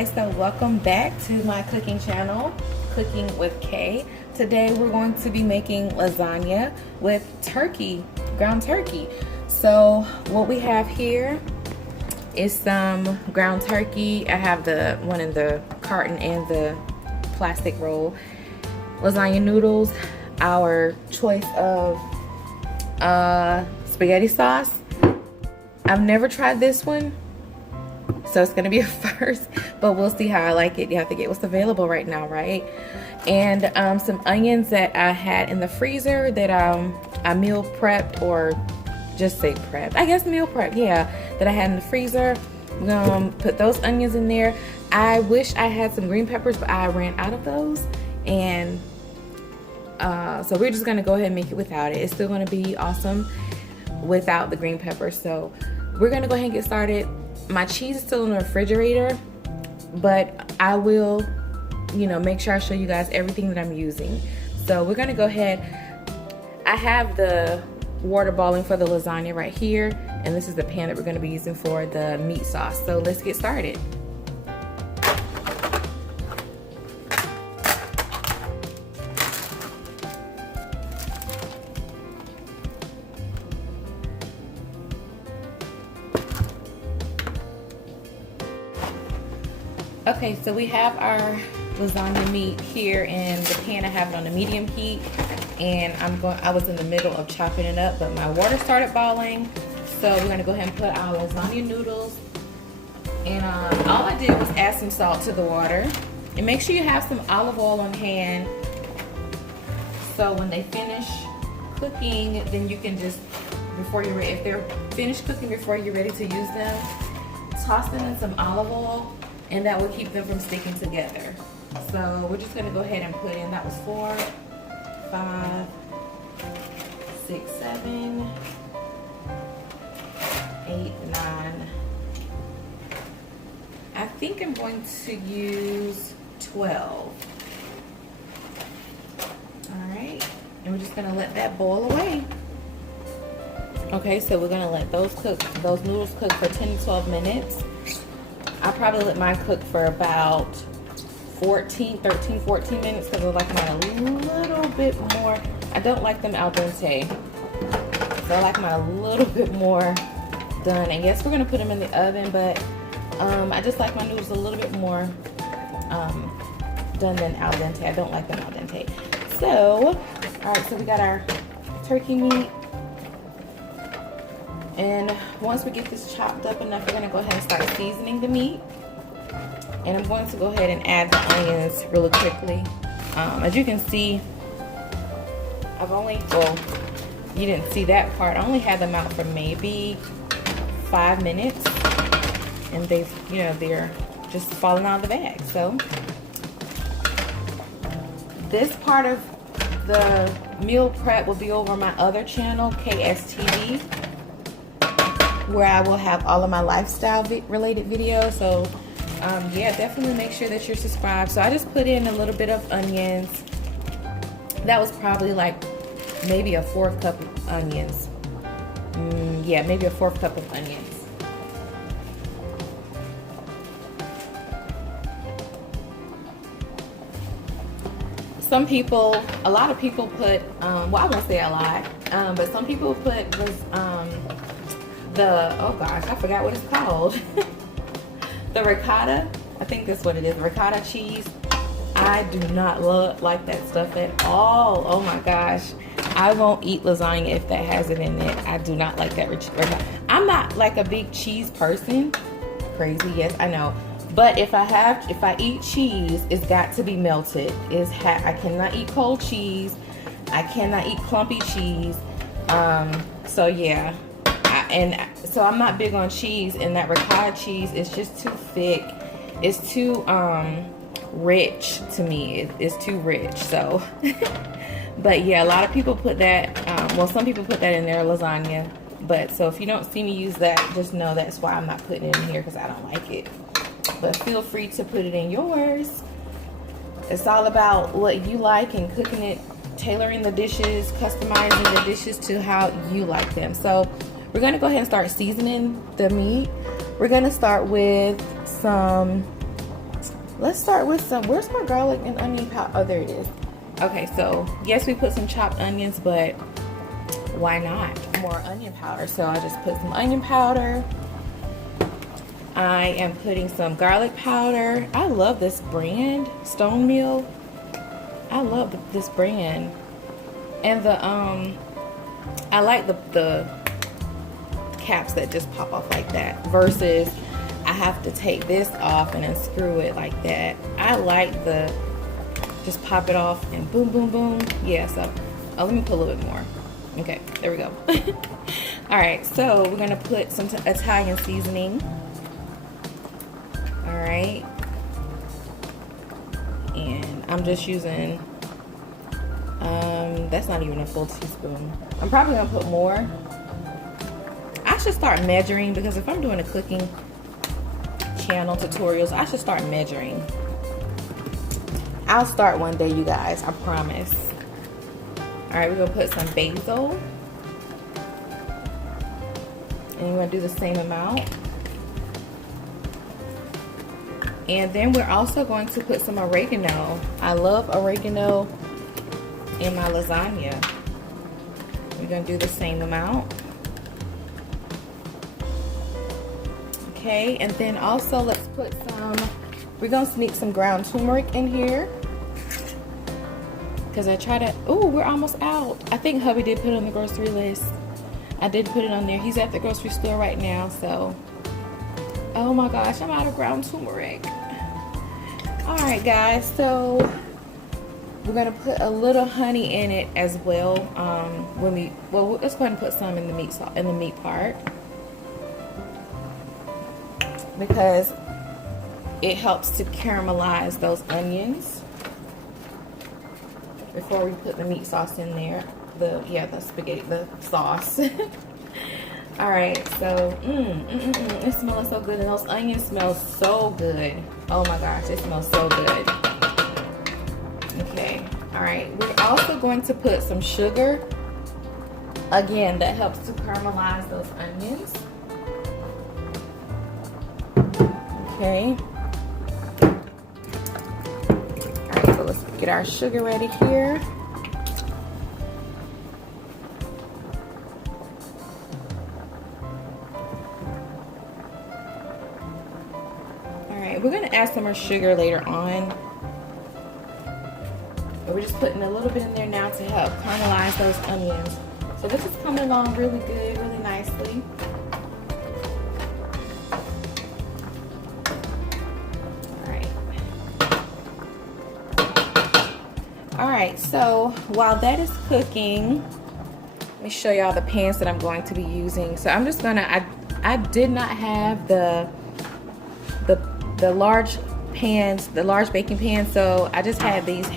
guys, so welcome back to my cooking channel, Cooking with Kay. Today we're going to be making lasagna with turkey, ground turkey. So what we have here is some ground turkey. I have the one in the carton and the plastic roll. Lasagna noodles, our choice of spaghetti sauce. I've never tried this one, so it's gonna be a first, but we'll see how I like it. You have to get what's available right now, right? And some onions that I had in the freezer that I meal prepped, or just say prepped, I guess meal prep, yeah, that I had in the freezer. I'm gonna put those onions in there. I wish I had some green peppers, but I ran out of those, and so we're just gonna go ahead and make it without it. It's still gonna be awesome without the green peppers. So we're gonna go ahead and get started. My cheese is still in the refrigerator, but I will, make sure I show you guys everything that I'm using. So we're gonna go ahead. I have the water boiling for the lasagna right here, and this is the pan that we're gonna be using for the meat sauce. So let's get started. Okay, so we have our lasagna meat here in the pan. I have it on a medium heat, and I was in the middle of chopping it up, but my water started boiling. So we're gonna go ahead and put our lasagna noodles. And all I did was add some salt to the water. And make sure you have some olive oil on hand, so when they finish cooking, then you can just, before you're ready, if they're finished cooking before you're ready to use them, toss them in some olive oil, and that will keep them from sticking together. So we're just gonna go ahead and put in, that was 4, 5, 6, 7, 8, 9. I think I'm going to use 12. All right, and we're just gonna let that boil away. Okay, so we're gonna let those noodles cook for 10 to 12 minutes. I probably let mine cook for about 13, 14 minutes because I like mine a little bit more. I don't like them al dente, so I like mine a little bit more done. And yes, we're gonna put them in the oven, but I just like my noodles a little bit more done than al dente. I don't like them al dente. So, all right, so we got our turkey meat. And once we get this chopped up enough, we're gonna go ahead and start seasoning the meat. And I'm going to go ahead and add the onions really quickly. As you can see, you didn't see that part. I only had them out for maybe 5 minutes, and they're just falling out of the bag. So this part of the meal prep will be over my other channel, KSTV, where I will have all of my lifestyle related videos. So yeah, definitely make sure that you're subscribed. So I just put in a little bit of onions. That was probably like maybe a 4th cup of onions. Yeah, maybe a 4th cup of onions. A lot of people put, well, I won't say a lot, but some people put oh gosh, I forgot what it's called. The ricotta, I think that's what it is, ricotta cheese. I do not like that stuff at all. Oh my gosh, I won't eat lasagna if that has it in it. I do not like that ricotta. I'm not like a big cheese person. Crazy, yes, I know. But if I eat cheese, it's got to be melted. I cannot eat cold cheese. I cannot eat clumpy cheese. So yeah. So I'm not big on cheese, and that ricotta cheese is just too thick. It's too rich to me. It's too rich. So, but yeah, a lot of people put that. Well, some people put that in their lasagna. But so if you don't see me use that, just know that's why I'm not putting it in here, because I don't like it. But feel free to put it in yours. It's all about what you like and cooking it, tailoring the dishes, customizing the dishes to how you like them. So we're gonna go ahead and start seasoning the meat. We're gonna start with some Let's start with some, where's my garlic and onion powder? Oh, there it is. Okay, so yes, we put some chopped onions, but why not more onion powder? So I just put some onion powder. I am putting some garlic powder. I love this brand, Stone Mill. I love this brand. And the I like the caps that just pop off like that versus I have to take this off and then screw it like that. I like the just pop it off and boom, boom, boom. Yeah, so let me put a little bit more. Okay, there we go. All right, so we're gonna put some Italian seasoning. All right, and I'm just using, that's not even a full teaspoon. I'm probably gonna put more. I should start measuring because if I'm doing a cooking channel tutorials, I should start measuring. I'll start one day, you guys, I promise. All right, we're gonna put some basil. And we're gonna do the same amount. And then we're also going to put some oregano. I love oregano in my lasagna. We're gonna do the same amount. Okay, and then also let's put some, we're gonna sneak some ground turmeric in here. Because I try to, oh, we're almost out. I think hubby did put it on the grocery list. I did put it on there. He's at the grocery store right now, so. Oh my gosh, I'm out of ground turmeric. All right, guys, so we're gonna put a little honey in it as well. Let's go ahead and put some in the meat part because it helps to caramelize those onions before we put the meat sauce in there. The spaghetti, the sauce. All right, so it smells so good, and those onions smell so good. Oh my gosh, it smells so good. Okay, all right, we're also going to put some sugar. Again, that helps to caramelize those onions. Okay. All right, so let's get our sugar ready here. We're gonna add some more sugar later on. But we're just putting a little bit in there now to help caramelize those onions. So this is coming along really good, really nicely. All right, so while that is cooking, let me show y'all the pans that I'm going to be using. So I'm just gonna, I did not have the large pans, the large baking pans, so I just had these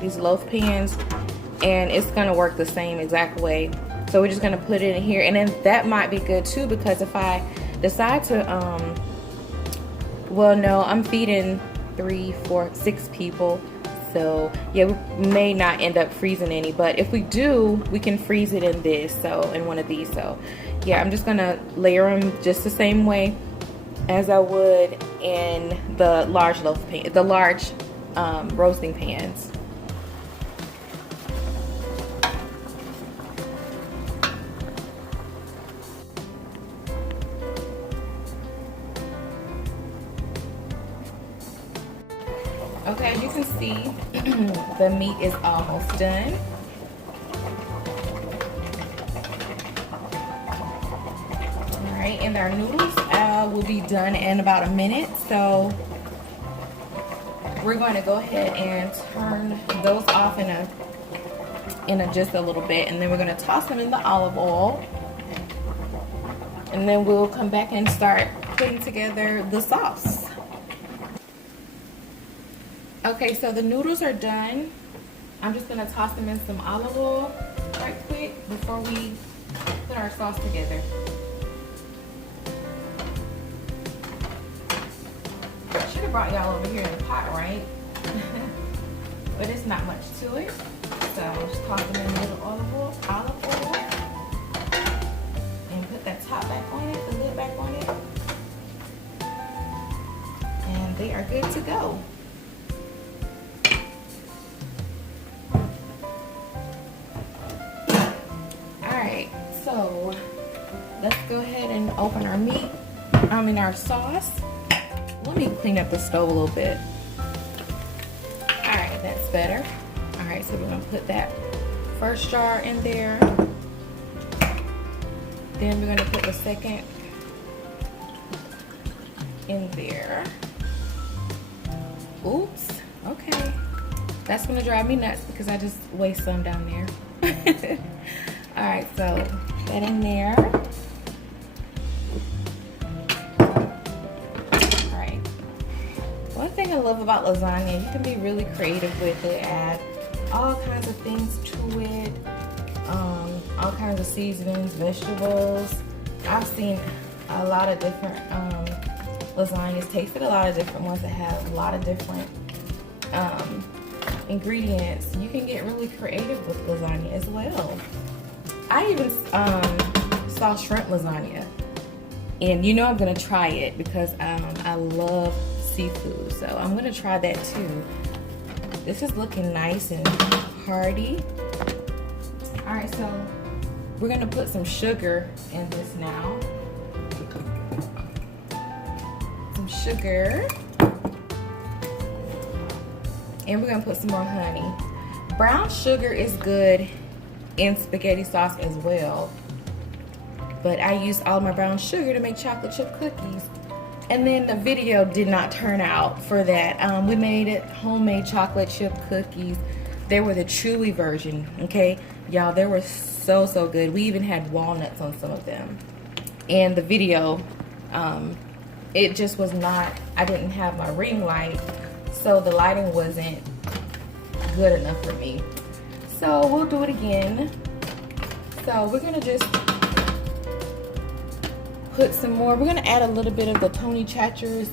these loaf pans, and it's gonna work the same exact way. So we're just gonna put it in here, and then that might be good too, because if I decide to well, no, I'm feeding 3, 4, 6 people, so yeah, we may not end up freezing any, but if we do, we can freeze it in this, so in one of these. So yeah, I'm just gonna layer them just the same way as I would in the large loaf pan, the large roasting pans. Okay, as you can see, the meat is almost done. Alright, and our noodles will be done in about a minute. So we're going to go ahead and turn those off in just a little bit, and then we're going to toss them in the olive oil, and then we'll come back and start putting together the sauce. Okay, so the noodles are done. I'm just gonna toss them in some olive oil right quick before we put our sauce together. I should have brought y'all over here in the pot, right? But it's not much to it. So I'll just toss them in a little olive oil, and put that top back on it, the lid back on it. And they are good to go. So let's go ahead and open our meat. Our sauce. Let me clean up the stove a little bit. All right, that's better. All right, so we're gonna put that first jar in there. Then we're gonna put the second in there. Oops, okay. That's gonna drive me nuts because I just waste some down there. All right, so that in there. All right. One thing I love about lasagna, you can be really creative with it, add all kinds of things to it, all kinds of seasonings, vegetables. I've seen a lot of different lasagnas, tasted a lot of different ones that have a lot of different ingredients. You can get really creative with lasagna as well. I even saw shrimp lasagna, and you know I'm gonna try it because I love seafood, so I'm gonna try that too. This is looking nice and hearty. All right, so we're gonna put some sugar in this now. Some sugar. And we're gonna put some more honey. Brown sugar is good in spaghetti sauce as well, but I used all my brown sugar to make chocolate chip cookies. And then the video did not turn out for that. We made it homemade chocolate chip cookies. They were the chewy version, okay? Y'all, they were so good. We even had walnuts on some of them. And the video, it just was not, I didn't have my ring light, so the lighting wasn't good enough for me. So we'll do it again. So we're gonna just put some more. We're gonna add a little bit of the Tony Chacher's.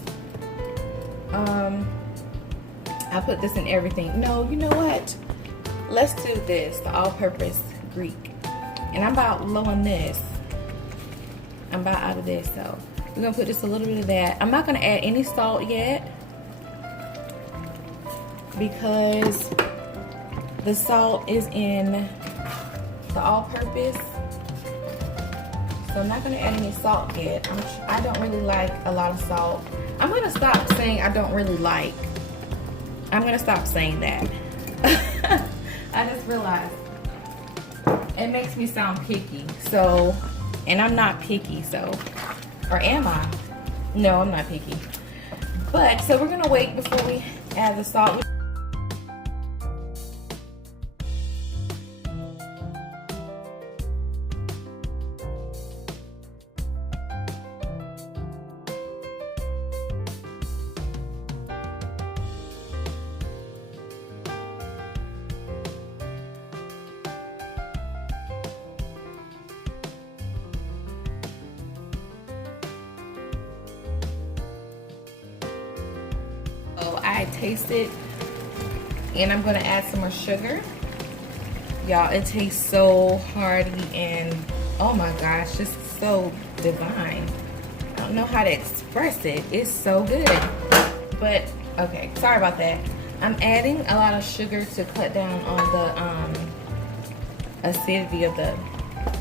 I put this in everything. No, you know what? Let's do this, the all-purpose Greek. And I'm about low on this. I'm about out of this, so we're gonna put just a little bit of that. I'm not gonna add any salt yet because the salt is in the all-purpose. So I'm not gonna add any salt yet. I don't really like a lot of salt. I'm gonna stop saying I don't really like. I'm gonna stop saying that. I just realized it makes me sound picky. So, and I'm not picky, so, or am I? No, I'm not picky. But, so we're gonna wait before we add the salt. I tasted, and I'm gonna add some more sugar. Y'all, it tastes so hearty and oh my gosh, just so divine. I don't know how to express it. It's so good. But okay, sorry about that. I'm adding a lot of sugar to cut down on the acidity of the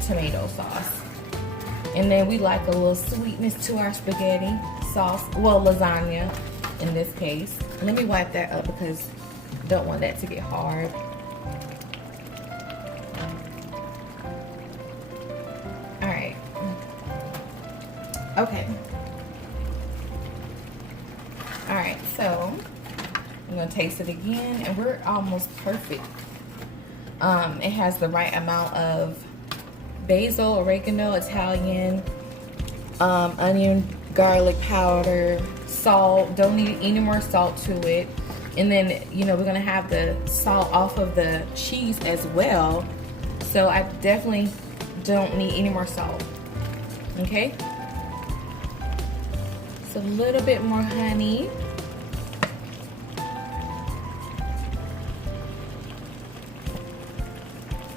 tomato sauce. And then we like a little sweetness to our spaghetti sauce, well, lasagna in this case. Let me wipe that up because I don't want that to get hard. All right. Okay. All right, so I'm gonna taste it again, and we're almost perfect. It has the right amount of basil, oregano, Italian, onion, garlic powder, salt. Don't need any more salt to it. And then, you know, we're gonna have the salt off of the cheese as well. So I definitely don't need any more salt. Okay? So a little bit more honey.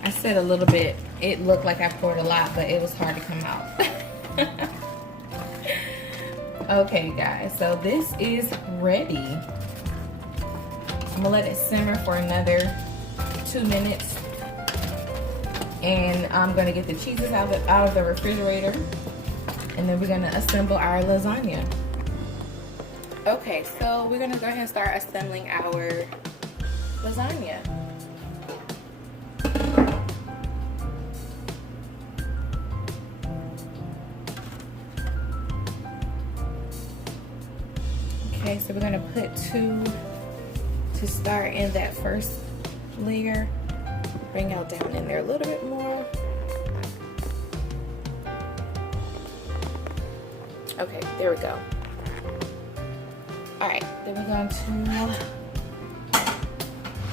I said a little bit. It looked like I poured a lot, but it was hard to come out. Okay, guys, so this is ready. I'm gonna let it simmer for another 2 minutes. And I'm gonna get the cheeses out of the refrigerator, and then we're gonna assemble our lasagna. Okay, so we're gonna go ahead and start assembling our lasagna. Okay, so we're gonna put 2 to start in that first layer. Bring out down in there a little bit more. Okay, there we go. All right, then we're going to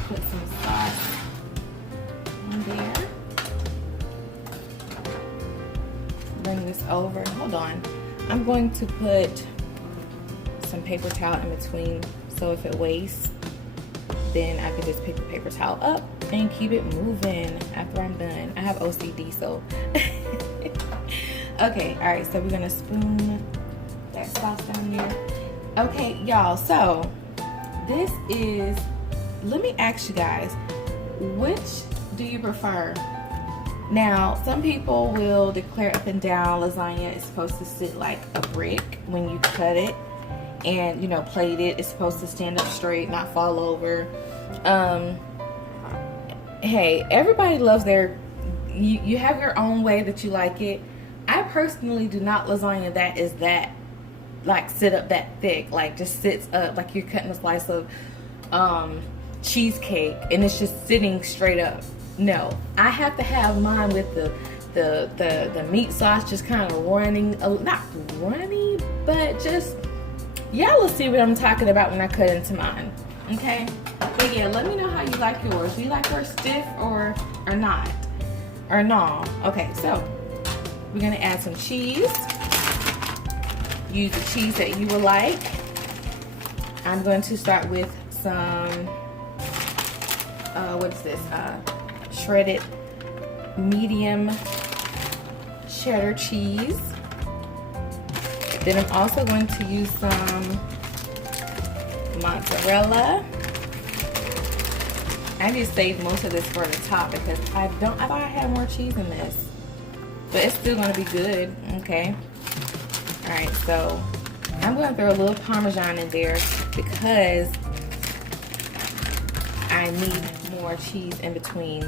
put some sauce in there. Bring this over. Hold on. I'm going to put some paper towel in between, so if it wastes, then I can just pick the paper towel up and keep it moving after I'm done. I have OCD, so. Okay, all right, so we're gonna spoon that sauce down there. Okay, y'all, so this is, let me ask you guys, which do you prefer? Now, some people will declare up and down lasagna is supposed to sit like a brick when you cut it, and you know, plate it. It's supposed to stand up straight, not fall over. Hey, everybody loves their, you have your own way that you like it. I personally do not lasagna that is that, like, sit up that thick, like just sits up like you're cutting a slice of cheesecake and it's just sitting straight up. No, I have to have mine with the meat sauce just kind of running, not runny, but just, y'all will see what I'm talking about when I cut into mine. Okay, but yeah, let me know how you like yours. Do you like yours stiff or not? Or no? Okay, so we're gonna add some cheese. Use the cheese that you would like. I'm going to start with some, what is this? Shredded medium cheddar cheese. Then I'm also going to use some mozzarella. I just saved most of this for the top because I thought I had more cheese in this, but it's still gonna be good. Okay. All right, so I'm gonna throw a little Parmesan in there because I need more cheese in between.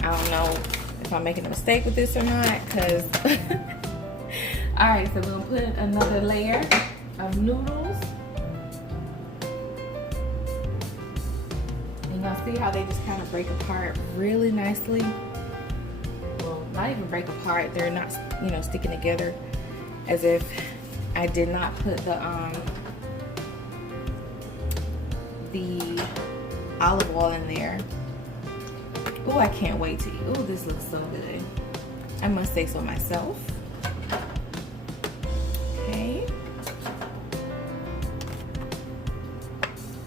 I don't know if I'm making a mistake with this or not, because all right, so we're gonna put another layer of noodles. And y'all see how they just kind of break apart really nicely? Well, not even break apart, they're not, you know, sticking together, as if I did not put the olive oil in there. Oh, I can't wait to eat. Oh, this looks so good. I must say so myself. Okay.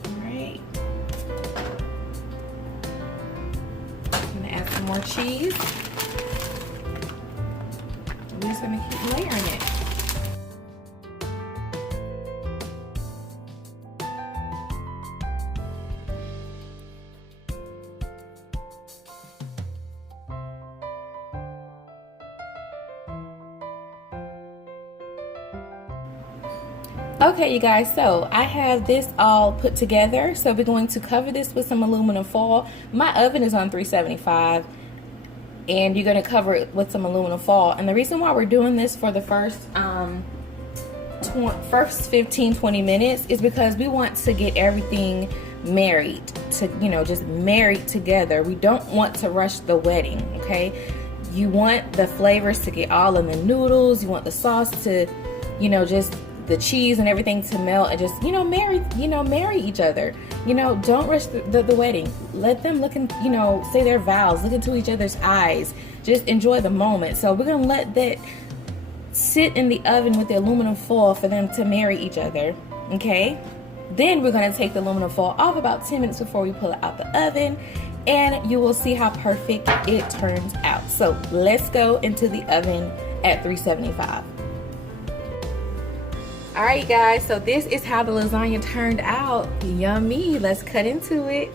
All right. I'm gonna add some more cheese. We're just gonna keep layering it. Okay, you guys, so I have this all put together. So we're going to cover this with some aluminum foil. My oven is on 375, and you're going to cover it with some aluminum foil. And the reason why we're doing this for the first 15-20 minutes is because we want to get everything married, to, you know, just married together. We don't want to rush the wedding, okay? You want the flavors to get all in the noodles. You want the sauce to, you know, just the cheese and everything to melt and just, you know, marry each other. You know, don't rush the wedding. Let them look and, you know, say their vows, look into each other's eyes, just enjoy the moment. So we're gonna let that sit in the oven with the aluminum foil for them to marry each other, okay? Then we're gonna take the aluminum foil off about 10 minutes before we pull it out the oven, and you will see how perfect it turns out. So let's go into the oven at 375. All right, guys, so this is how the lasagna turned out. Yummy. Let's cut into it.